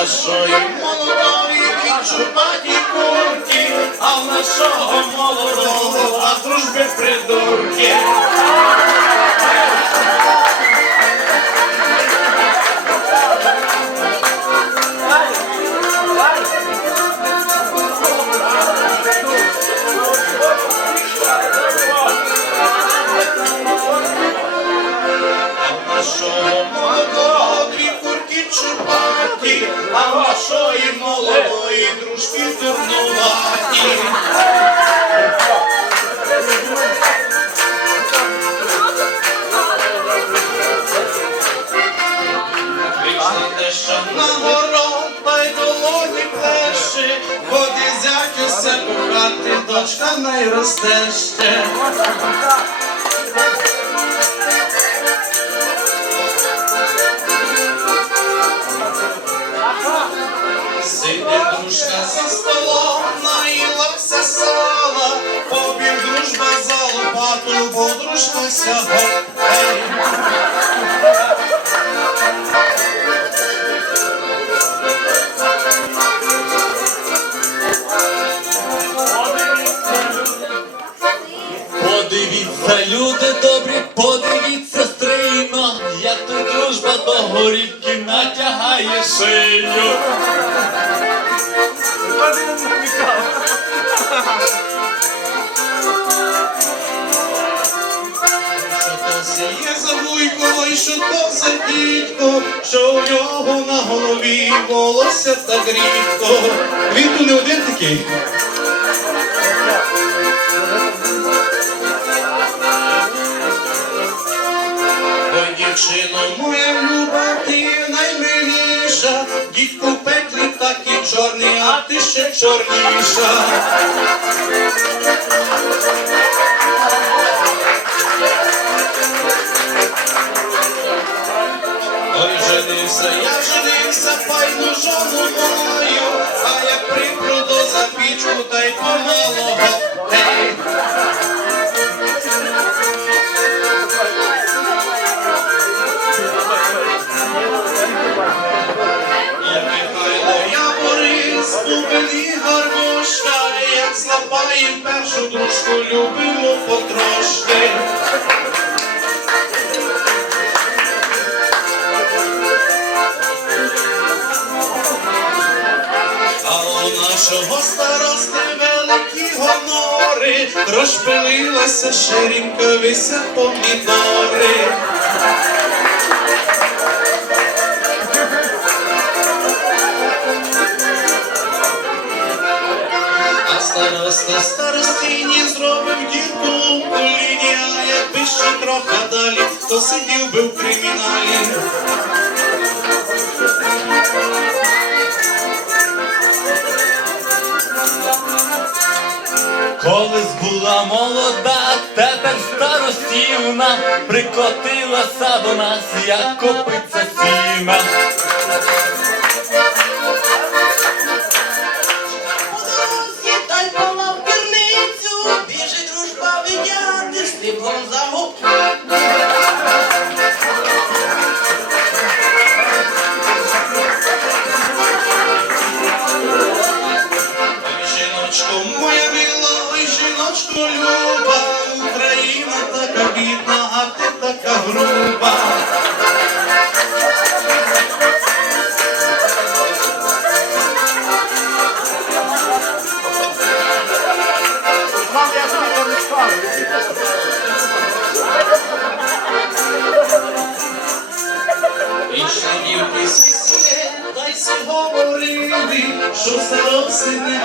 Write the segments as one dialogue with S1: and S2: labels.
S1: нашої молодої чубаті курті, а в нашого молодого а дружби придурки. А а в нашої молодої дружки дурнуваті. Вийшли дещо на город, та й долоні плеше, ходи зять усе кохати, дочка не росте ще. Сиде дружка за столом, наїлася сала, побіг дружба за лопату, бо дружка сяго.
S2: Подивіться, люди добрі, подивіться стрійно, як то дружба до горівки натягає шию.
S1: Що то сіє за вуйко, і що то за дідько, що у нього на голові волосся так рідко. Він тут не один такий. Дівчино моя такий чорний, а ти ще чорніша. Ой, женився, я женився, файну жону маю, а як припру до запічку, та й помалого. Гей! Нашого старости великі гонори, розпилилася ширинка, висять помідори. А староста старостині зробив ділку у коліні, а якби ще трохи далі, то сидів би в криміналі.
S2: Колись була молода, тепер старостівна, прикотилася до нас, як копиця сіна.
S1: Говорили, що старости не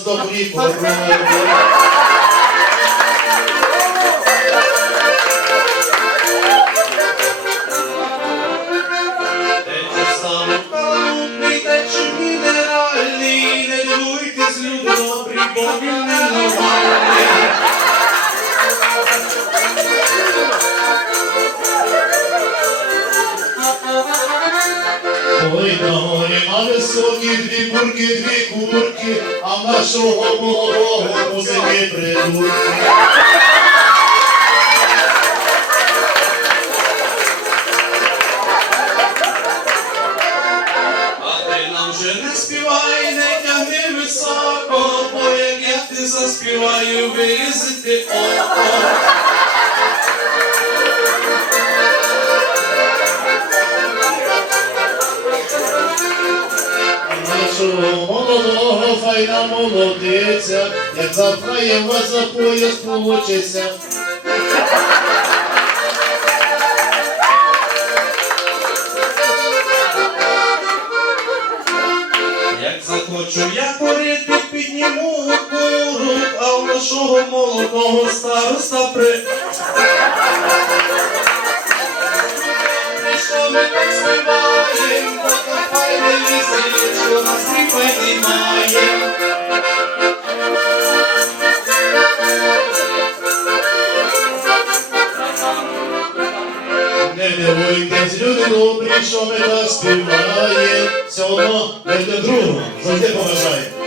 S3: стоп рідку. нашого мого музики придуть.
S1: А ти нам вже не співай, не тягни високо, бо як я ти заспіваю, вирізати око.
S3: файна молодиця, як завтра я вас за пояс получиться.
S1: Як захочу, я корити підніму гору, а в нашого молодого староста при.
S3: не дивуйтесь, люди добрі, що мене співає, Все одно не для другого завжди
S4: поважає.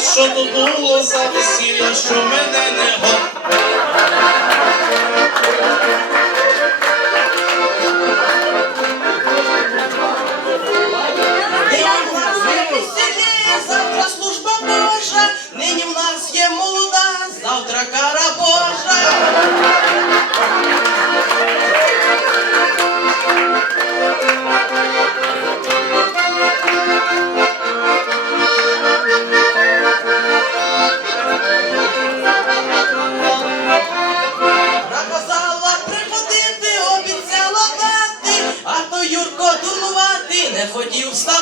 S4: що то
S1: було за весілля, що мене не го. you stop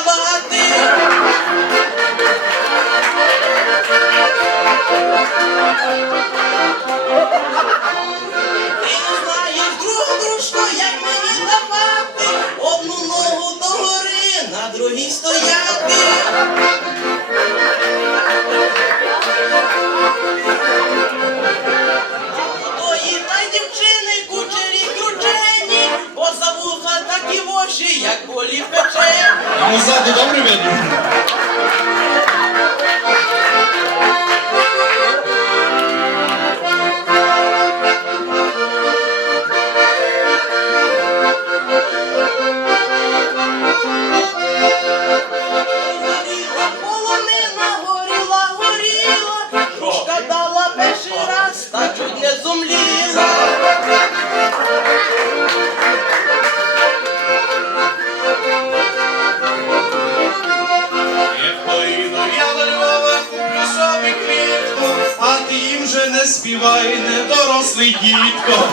S1: співай, недорослий дітко.